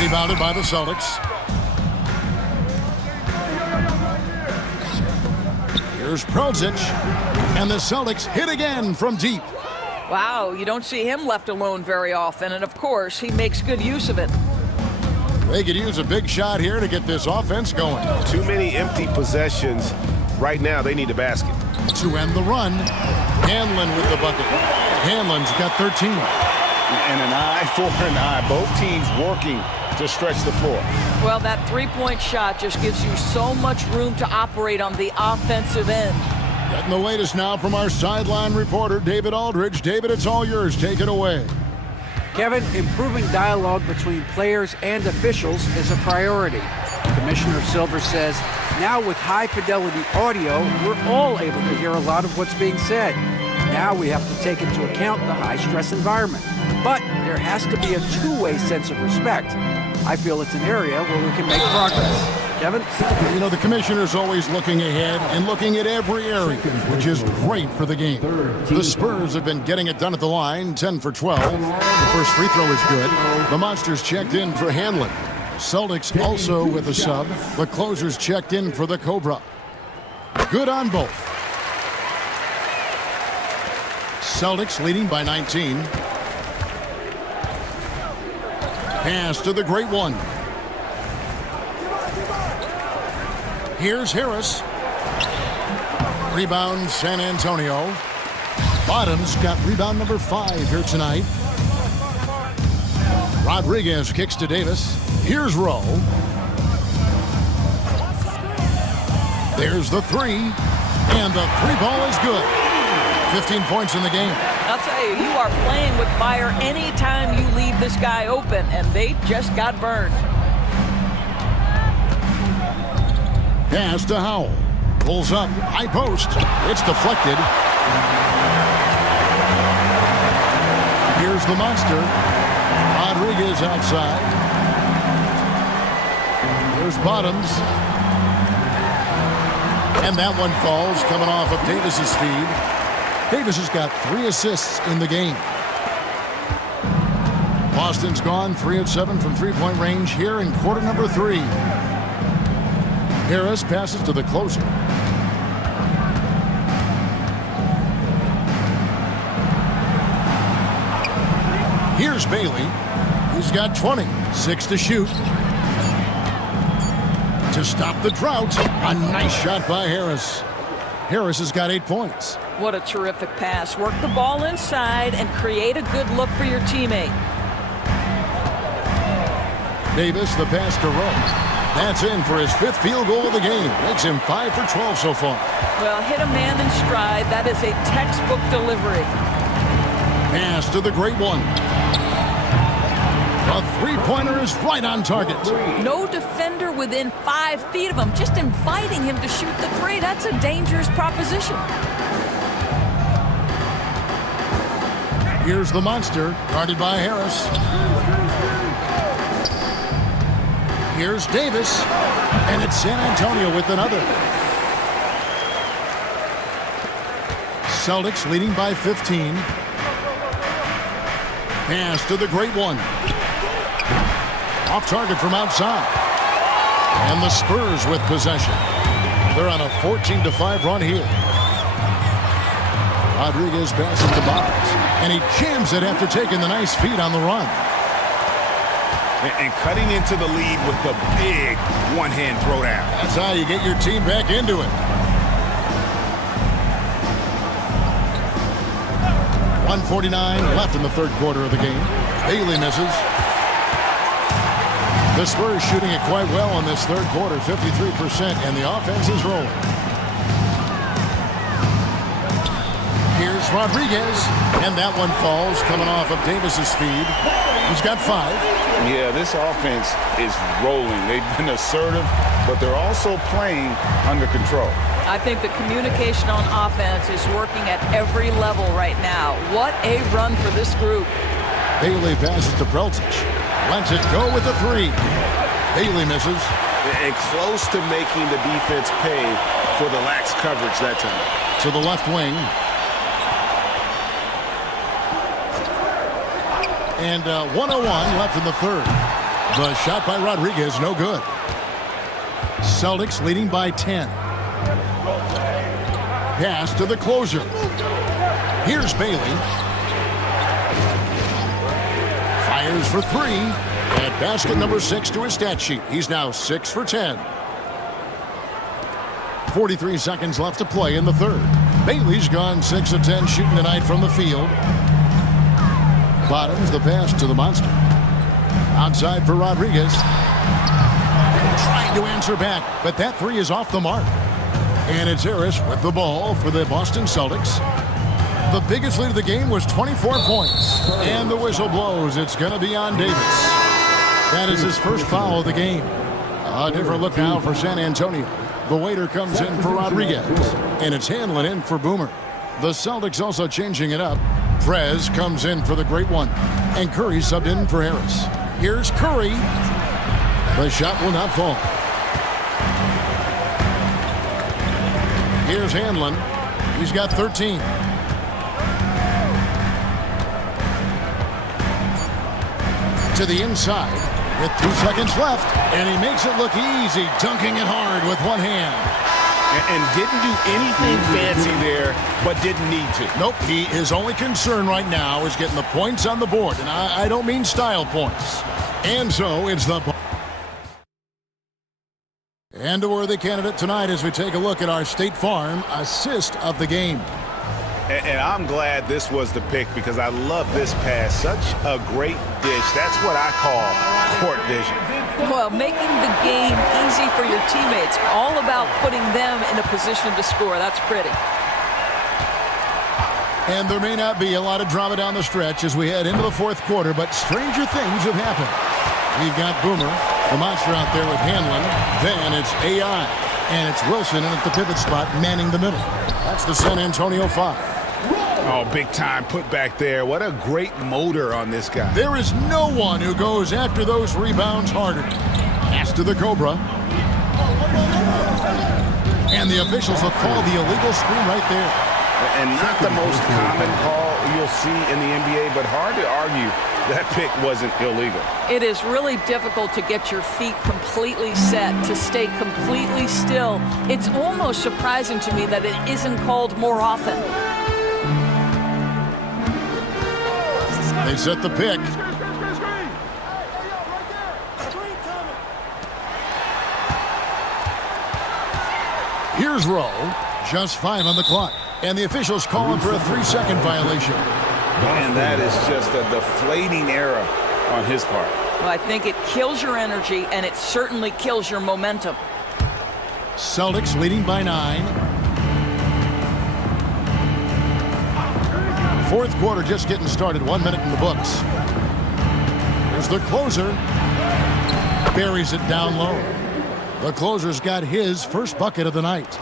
Rebounded by the Celtics. Here's Prozic. And the Celtics hit again from deep. Wow, you don't see him left alone very often. And of course, he makes good use of it. They could use a big shot here to get this offense going. Too many empty possessions. Right now, they need a basket. To end the run, Hanlon with the bucket. Hanlon's got 13. And an eye for an eye. Both teams working to stretch the floor. Well, that three-point shot just gives you so much room to operate on the offensive end. Getting the latest now from our sideline reporter, David Aldridge. David, it's all yours. Take it away. Kevin, improving dialogue between players and officials is a priority. Commissioner Silver says, now with high-fidelity audio, we're all able to hear a lot of what's being said. Now we have to take into account the high-stress environment. But there has to be a two-way sense of respect. I feel it's an area where we can make progress. Kevin? You know, the commissioner's always looking ahead and looking at every area, which is great for the game. The Spurs have been getting it done at the line, 10 for 12. The first free throw is good. The Monsters checked in for Hanlon. Celtics also with a sub. The closers checked in for the Cobra. Good on both. Celtics leading by 19. Pass to the great one. Here's Harris. Rebound San Antonio. Bottoms got rebound number 5 here tonight. Rodriguez kicks to Davis. Here's Rowe. There's the 3. And the 3 ball is good. 15 points in the game. I'll tell you, you are playing with fire anytime you leave this guy open, and they just got burned. Pass to Howell. Pulls up. High post. It's deflected. Here's the Monster. Rodriguez outside. Here's Bottoms. And that one falls, coming off of Davis's feed. Davis has got 3 assists in the game. Boston's gone 3 of 7 from three-point range here in quarter number 3. Harris passes to the closer. Here's Bailey. He's got 20. 6 to shoot. To stop the drought, a nice shot by Harris. Harris has got 8 points. What a terrific pass. Work the ball inside and create a good look for your teammate. Davis, the pass to Rowe. That's in for his 5th field goal of the game. Makes him 5 for 12 so far. Well, hit a man in stride. That is a textbook delivery. Pass to the great one. A three-pointer is right on target. No defender within 5 feet of him, just inviting him to shoot the 3. That's a dangerous proposition. Here's the Monster, guarded by Harris. Here's Davis, and it's San Antonio with another. Celtics leading by 15. Pass to the great one. Off target from outside. And the Spurs with possession. They're on a 14-5 run here. Rodriguez passes to Bottoms. And he jams it after taking the nice feed on the run. And cutting into the lead with the big one-hand throwdown. That's how you get your team back into it. 1:49 left in the third quarter of the game. Bailey misses. The Spurs shooting it quite well in this third quarter, 53%, and the offense is rolling. Here's Rodriguez, and that one falls, coming off of Davis's feed. He's got 5. Yeah, this offense is rolling. They've been assertive, but they're also playing under control. I think the communication on offense is working at every level right now. What a run for this group. Bailey passes to Preltic. Lets it go with the 3. Bailey misses. And close to making the defense pay for the lax coverage that time. To the left wing. And 1:01 left in the third. The shot by Rodriguez, no good. Celtics leading by 10. Pass to the closer. Here's Bailey. Fires for 3. And basket number 6 to his stat sheet. He's now 6 for 10. 43 seconds left to play in the third. Bailey's gone 6 of 10 shooting tonight from the field. Bottoms the pass to the Monster. Outside for Rodriguez. Trying to answer back, but that 3 is off the mark. And it's Harris with the ball for the Boston Celtics. The biggest lead of the game was 24 points. And the whistle blows. It's going to be on Davis. That is his first foul of the game. A different look now for San Antonio. The waiter comes in for Rodriguez. And it's Hanlon in for Boomer. The Celtics also changing it up. Prez comes in for the great one. And Curry subbed in for Harris. Here's Curry. The shot will not fall. Here's Hanlon. He's got 13. To the inside with 2 seconds left. And he makes it look easy, dunking it hard with one hand. And didn't do anything fancy there, but didn't need to. Nope, his only concern right now is getting the points on the board. And I don't mean style points. And so it's the... And a worthy candidate tonight as we take a look at our State Farm assist of the game. And I'm glad this was the pick because I love this pass. Such a great dish. That's what I call court vision. Well, making the game easy for your teammates. All about putting them in a position to score. That's pretty. And there may not be a lot of drama down the stretch as we head into the fourth quarter, but stranger things have happened. We've got Boomer, the monster out there with Hanlon. Then it's AI. And it's Wilson in at the pivot spot, manning the middle. That's the San Antonio 5. Oh, big time put back there. What a great motor on this guy. There is no one who goes after those rebounds harder. Pass to the Cobra. And the officials will call the illegal screen right there. And not the most common call you'll see in the NBA, but hard to argue that pick wasn't illegal. It is really difficult to get your feet completely set, to stay completely still. It's almost surprising to me that it isn't called more often. They set the pick. Here's Rowe. Just 5 on the clock. And the officials calling for a 3-second violation. And that is just a deflating error on his part. Well, I think it kills your energy, and it certainly kills your momentum. Celtics leading by 9. Fourth quarter just getting started. 1 minute in the books. Here's the closer. Buries it down low. The closer's got his first bucket of the night.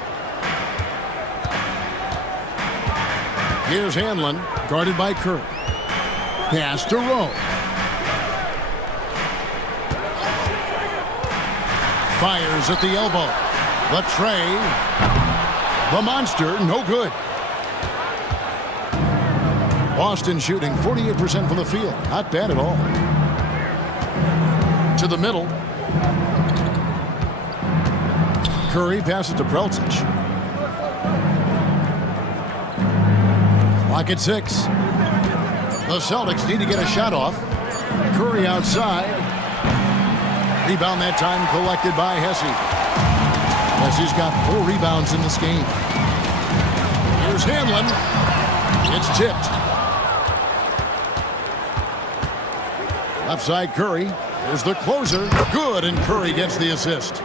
Here's Hanlon, guarded by Curry. Pass to Rowe. Fires at the elbow. The tray. The monster, no good. Boston shooting 48% from the field. Not bad at all. To the middle. Curry passes to Prelcic. Clock at 6. The Celtics need to get a shot off. Curry outside. Rebound that time collected by Hesse. Hesse's got 4 rebounds in this game. Here's Hanlon. It's tipped. Left side Curry. Here's the closer. Good, and Curry gets the assist.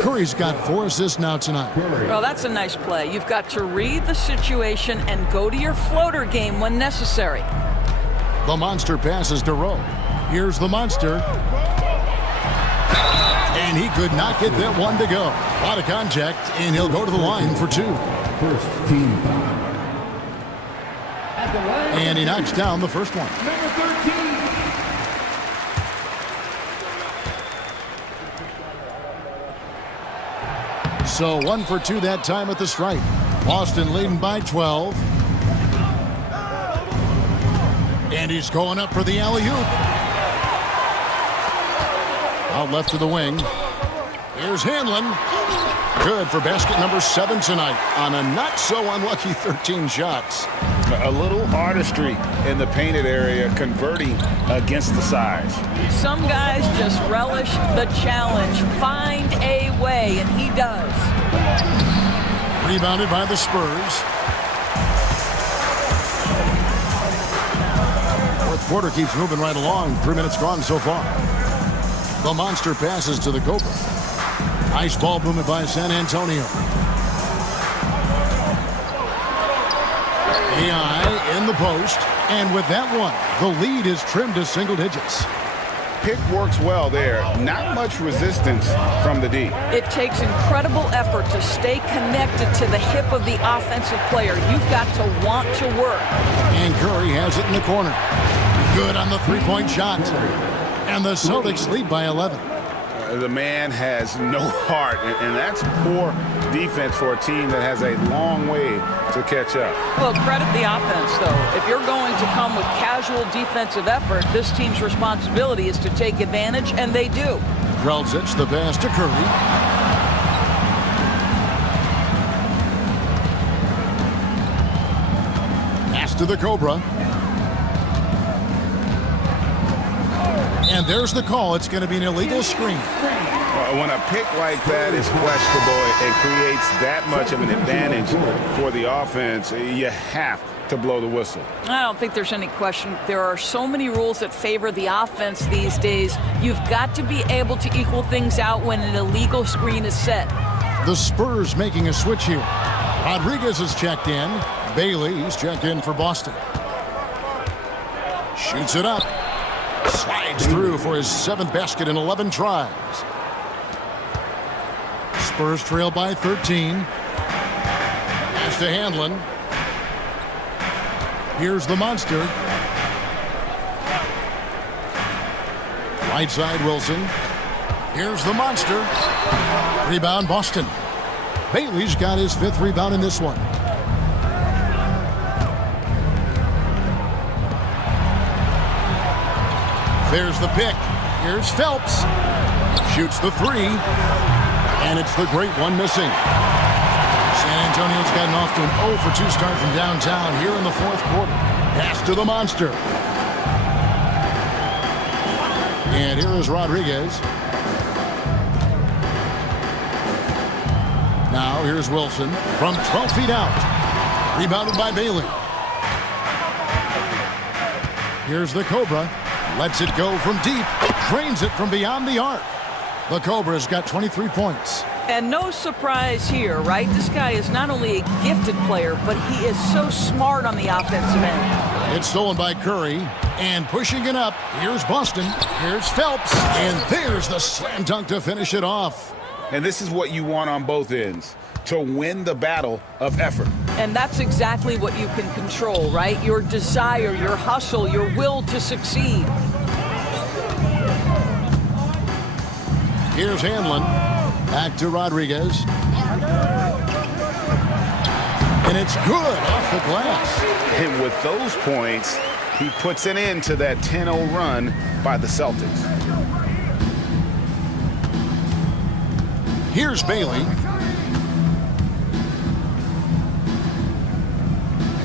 Curry's got 4 assists now tonight. Well, that's a nice play. You've got to read the situation and go to your floater game when necessary. The monster passes to Rowe. Here's the monster. And he could not get that one to go. A lot of contact, and he'll go to the line for 2. First team foul. And he knocks down the first one. Number 13. So 1 for 2 that time at the stripe. Boston leading by 12. And he's going up for the alley-oop. Out left to the wing. Here's Hanlon. Good for basket number 7 tonight on a not-so-unlucky 13 shots. A little artistry in the painted area, converting against the size. Some guys just relish the challenge. Find a way, and he does. Rebounded by the Spurs. Fourth quarter keeps moving right along. 3 minutes gone so far. The monster passes to the Cobra. Nice ball movement by San Antonio. AI in the post, and with that one, the lead is trimmed to single digits. Pick works well there. Not much resistance from the D. It takes incredible effort to stay connected to the hip of the offensive player. You've got to want to work. And Curry has it in the corner. Good on the three-point shot. And the Celtics lead by 11. The man has no heart, and that's poor defense for a team that has a long way to catch up. Well, credit the offense, though. If you're going to come with casual defensive effort, this team's responsibility is to take advantage, and they do. Drelzic, the pass to Curry. Pass to the Cobra. And there's the call. It's going to be an illegal screen. When a pick like that is questionable and creates that much of an advantage for the offense, you have to blow the whistle. I don't think there's any question. There are so many rules that favor the offense these days. You've got to be able to equal things out when an illegal screen is set. The Spurs making a switch here. Rodriguez is checked in. Bailey's checked in for Boston. Shoots it up. Slides through for his 7th basket in 11 tries. Spurs trail by 13. Pass to Handlin. Here's the monster. Right side Wilson. Here's the monster. Rebound Boston. Bailey's got his 5th rebound in this one. There's the pick. Here's Phelps. Shoots the 3. And it's the great one missing. San Antonio's gotten off to an 0 for 2 start from downtown here in the 4th quarter. Pass to the monster. And here is Rodriguez. Now here's Wilson from 12 feet out. Rebounded by Bailey. Here's the Cobra. Lets it go from deep. Drains it from beyond the arc. The Cobra's got 23 points. And no surprise here, right? This guy is not only a gifted player, but he is so smart on the offensive end. It's stolen by Curry. And pushing it up, here's Boston. Here's Phelps. And there's the slam dunk to finish it off. And this is what you want on both ends, to win the battle of effort. And that's exactly what you can control, right? Your desire, your hustle, your will to succeed. Here's Handlin. Back to Rodriguez. And it's good off the glass. And with those points, he puts an end to that 10-0 run by the Celtics. Here's Bailey.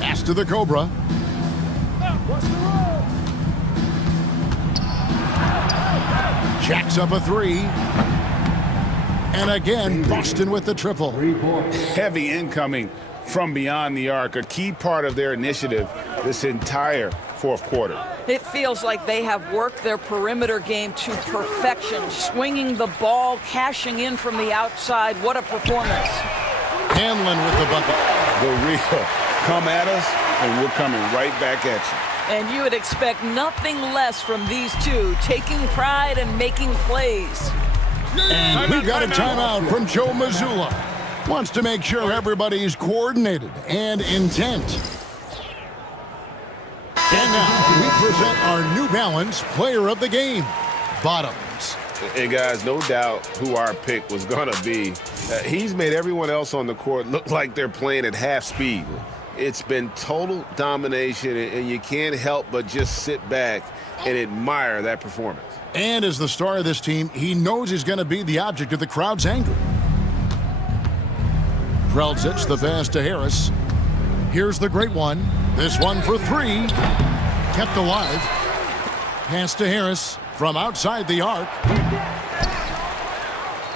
Pass to the Cobra. Jacks up a 3. And again, Boston with the triple. Heavy incoming from beyond the arc, a key part of their initiative this entire 4th quarter. It feels like they have worked their perimeter game to perfection, swinging the ball, cashing in from the outside. What a performance. Handlin with the bucket. The real come at us, and we're coming right back at you. And you would expect nothing less from these two, taking pride and making plays. And we've got a timeout from Joe Mazzulla. Wants to make sure everybody's coordinated and intent. And now we present our New Balance Player of the Game, Bottoms. And guys, no doubt who our pick was going to be. He's made everyone else on the court look like they're playing at half speed. It's been total domination, and you can't help but just sit back and admire that performance. And as the star of this team, he knows he's going to be the object of the crowd's anger. Drelzic, the pass to Harris. Here's the great one. This one for 3. Kept alive. Pass to Harris from outside the arc.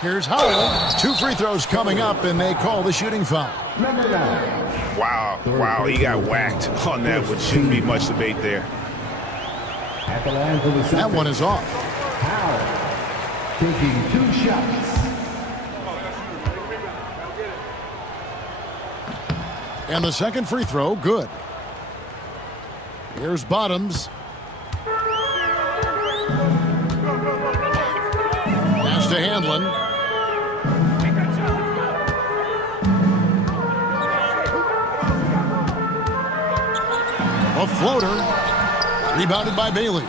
Here's Howell. 2 free throws coming up, and they call the shooting foul. Wow, he got whacked on that, which shouldn't be much debate there. At the line for the Celtics. That one is off. Howell taking 2 shots. And the second free throw, good. Here's Bottoms. Pass to Handlin. A floater. Rebounded by Bailey.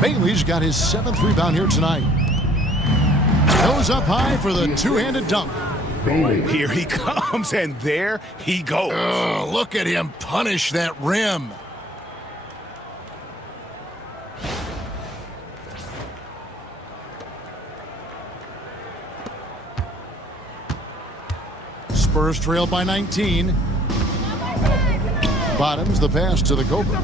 Bailey's got his 7th rebound here tonight. Goes up high for the two-handed dunk. Here he comes, and there he goes. Oh, look at him punish that rim. Spurs trail by 19. Bottoms the pass to the Cobra.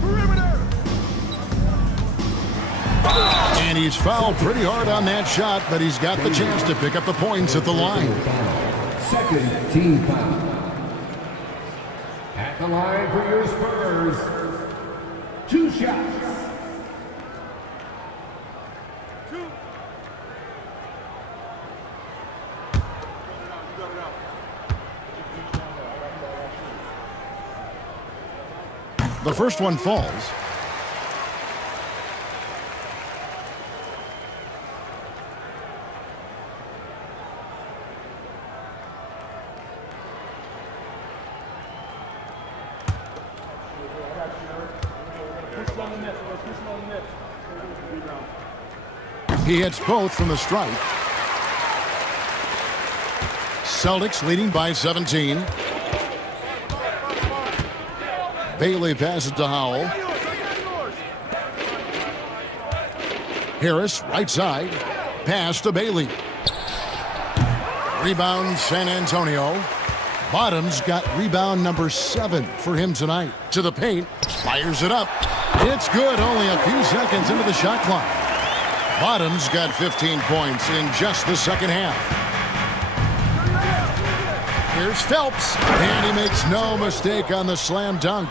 And he's fouled pretty hard on that shot, but he's got the chance to pick up the points at the line. Second team foul. At the line for your Spurs. 2 shots. The first one falls. He hits both from the stripe. Celtics leading by 17. Bailey passes to Howell. Harris, right side. Pass to Bailey. Rebound, San Antonio. Bottoms got rebound number 7 for him tonight. To the paint. Fires it up. It's good. Only a few seconds into the shot clock. Bottoms got 15 points in just the second half. Here's Phelps. And he makes no mistake on the slam dunk.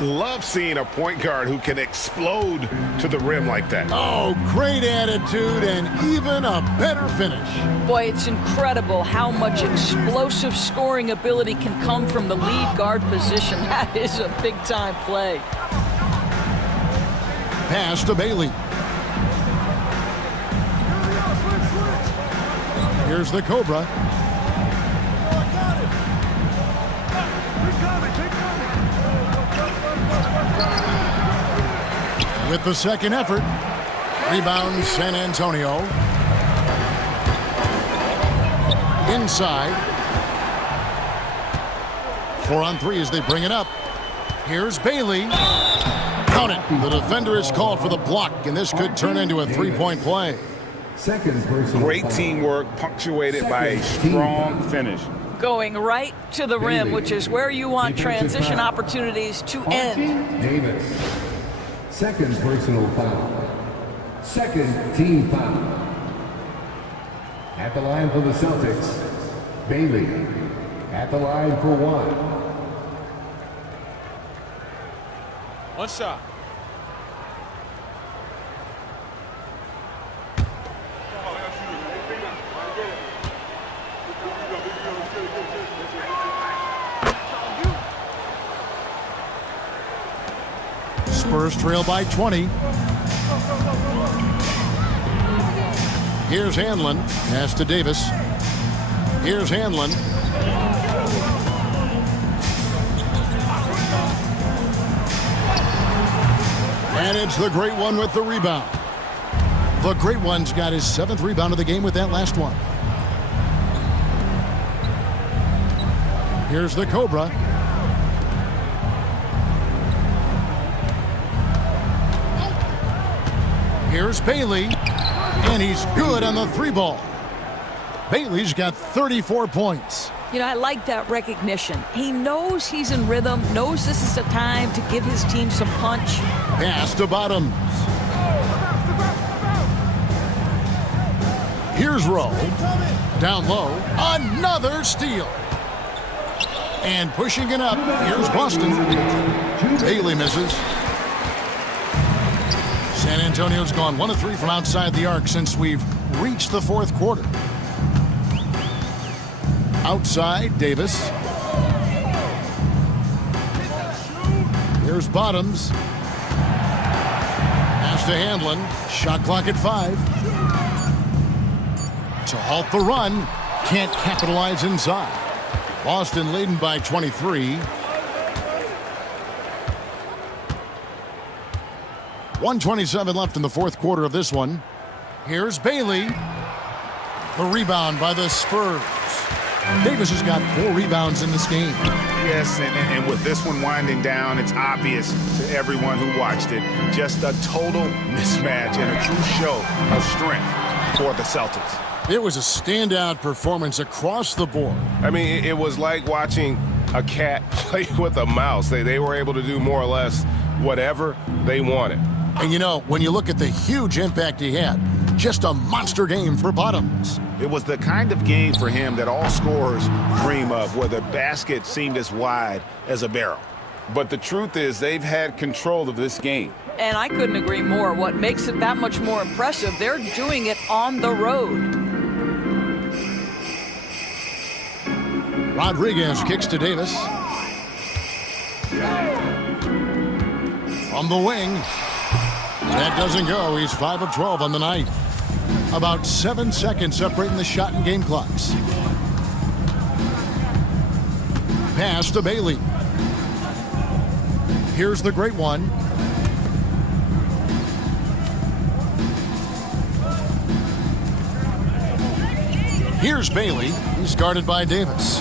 Love seeing a point guard who can explode to the rim like that. Oh, great attitude and even a better finish. Boy, it's incredible how much explosive scoring ability can come from the lead guard position. That is a big-time play. Pass to Bailey. Here's the Cobra. With the second effort. Rebound, San Antonio. Inside. 4 on 3 as they bring it up. Here's Bailey. Count it. The defender is called for the block, and this could turn into a 3-point play. Second personal Great foul. teamwork punctuated by a strong finish. Going right to the rim, which is where you want transition opportunities to end. Davis. Second personal foul. Second team foul. At the line for the Celtics, Bailey. At the line for 1. One shot. Spurs trail by 20. Here's Handlin. Pass to Davis. Here's Handlin. And it's the Great One with the rebound. The Great One's got his 7th rebound of the game with that last one. Here's the Cobra. Here's Bailey, and he's good on the 3-ball. Bailey's got 34 points. You know, I like that recognition. He knows he's in rhythm, knows this is the time to give his team some punch. Pass to Bottoms. Here's Rowe. Down low. Another steal. And pushing it up. Here's Boston. Bailey misses. San Antonio's gone 1 of 3 from outside the arc since we've reached the 4th quarter. Outside, Davis. Here's Bottoms. Pass to Handlin. Shot clock at 5. To halt the run. Can't capitalize inside. Boston leading by 23. 1:27 left in the fourth quarter of this one. Here's Bailey. The rebound by the Spurs. Davis has got 4 rebounds in this game. Yes, and with this one winding down, it's obvious to everyone who watched it. Just a total mismatch and a true show of strength for the Celtics. It was a standout performance across the board. I mean, it was like watching a cat play with a mouse. They were able to do more or less whatever they wanted. And you know, when you look at the huge impact he had, just a monster game for Bottoms. It was the kind of game for him that all scorers dream of, where the basket seemed as wide as a barrel. But the truth is, they've had control of this game. And I couldn't agree more. What makes it that much more impressive, they're doing it on the road. Rodriguez kicks to Davis. From the wing. That doesn't go. He's 5 of 12 on the night. About 7 seconds separating the shot and game clocks. Pass to Bailey. Here's the great one. Here's Bailey. He's guarded by Davis.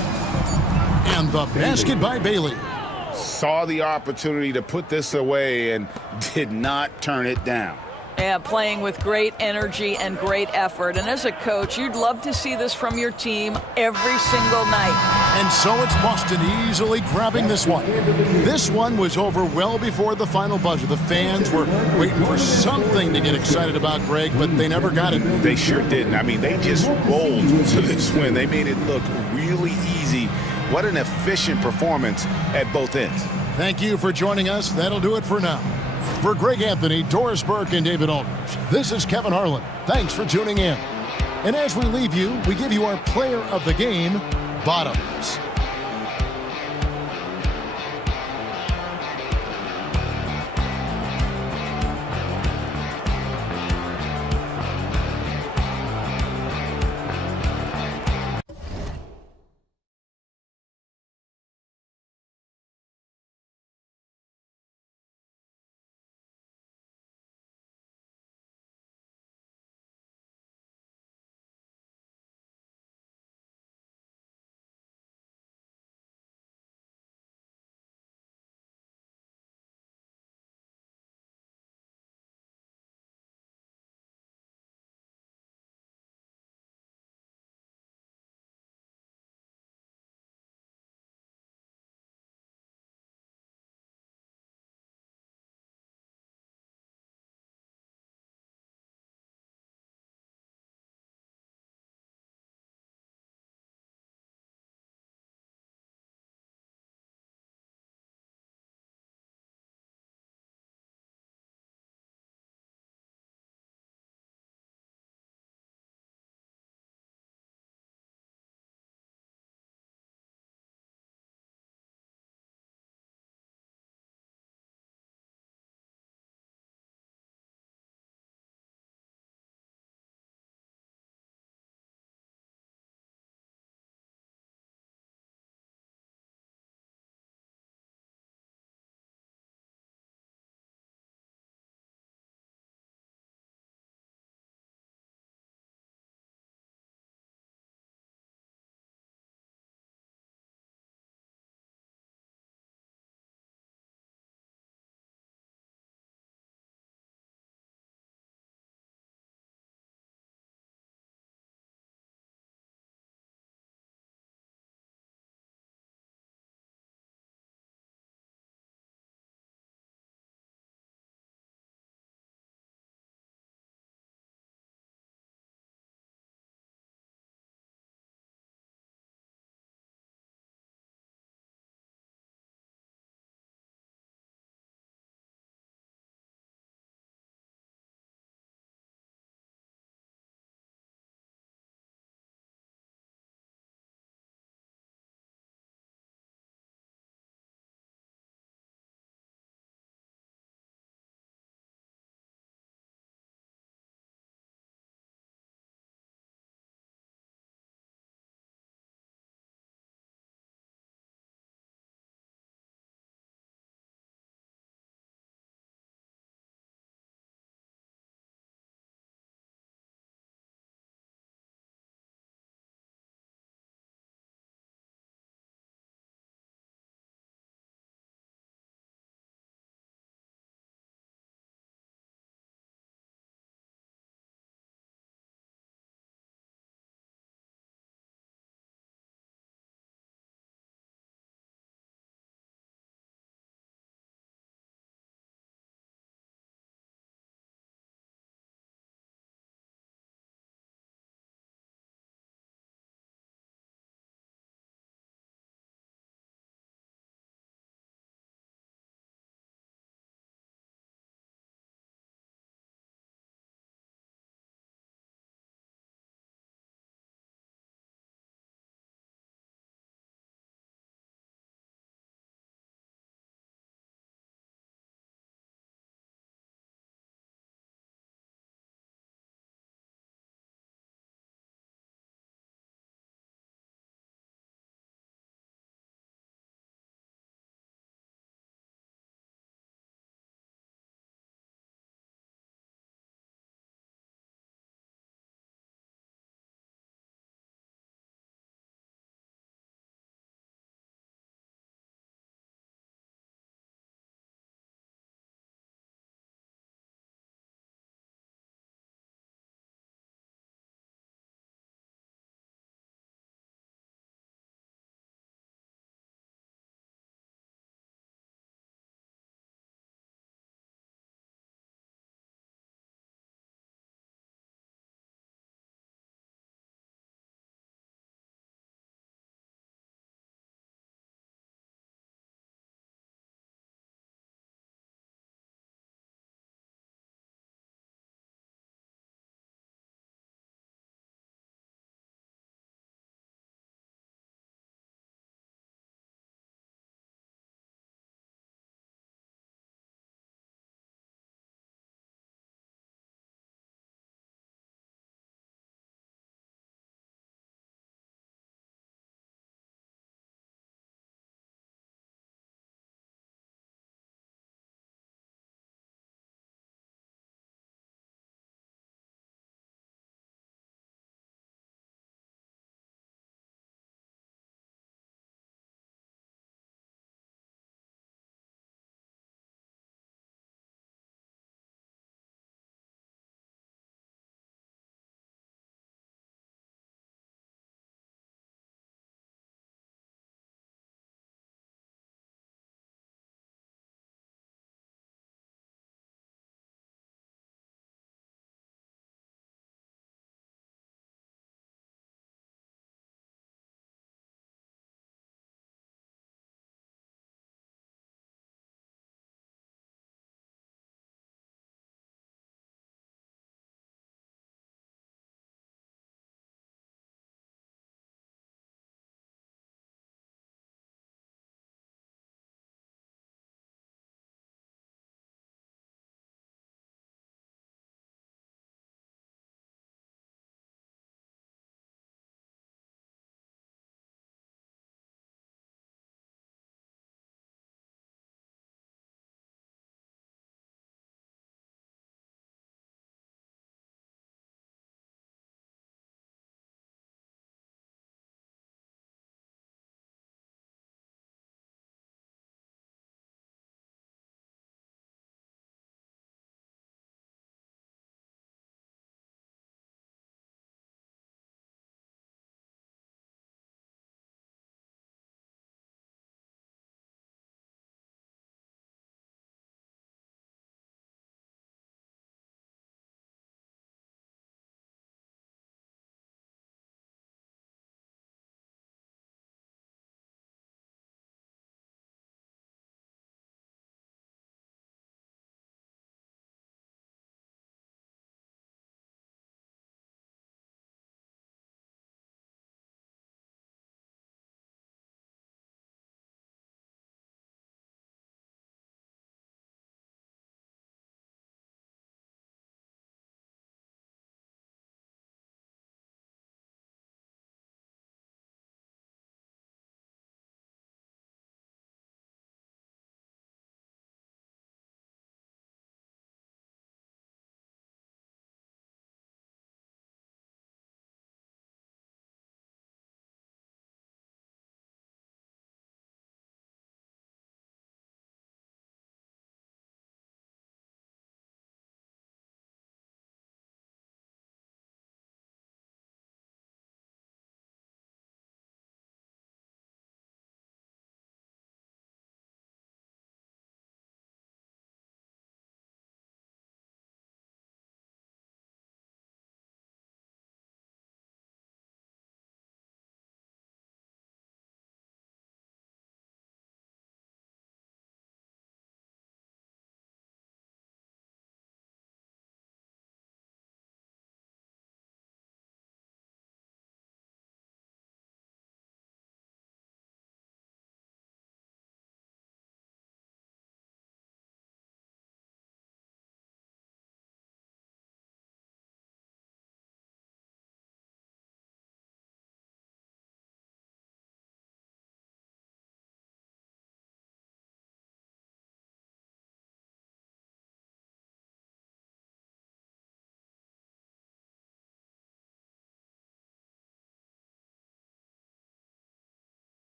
And the basket by Bailey. Saw the opportunity to put this away and did not turn it down. Yeah, playing with great energy and great effort. And as a coach, you'd love to see this from your team every single night. And so it's Boston easily grabbing this one. This one was over well before the final buzzer. The fans were waiting for something to get excited about, Greg, but they never got it. They sure didn't. I mean, they just rolled to this win. They made it look really easy. What an efficient performance at both ends. Thank you for joining us. That'll do it for now. For Greg Anthony, Doris Burke, and David Aldridge, this is Kevin Harlan. Thanks for tuning in. And as we leave you, we give you our player of the game, Bottoms.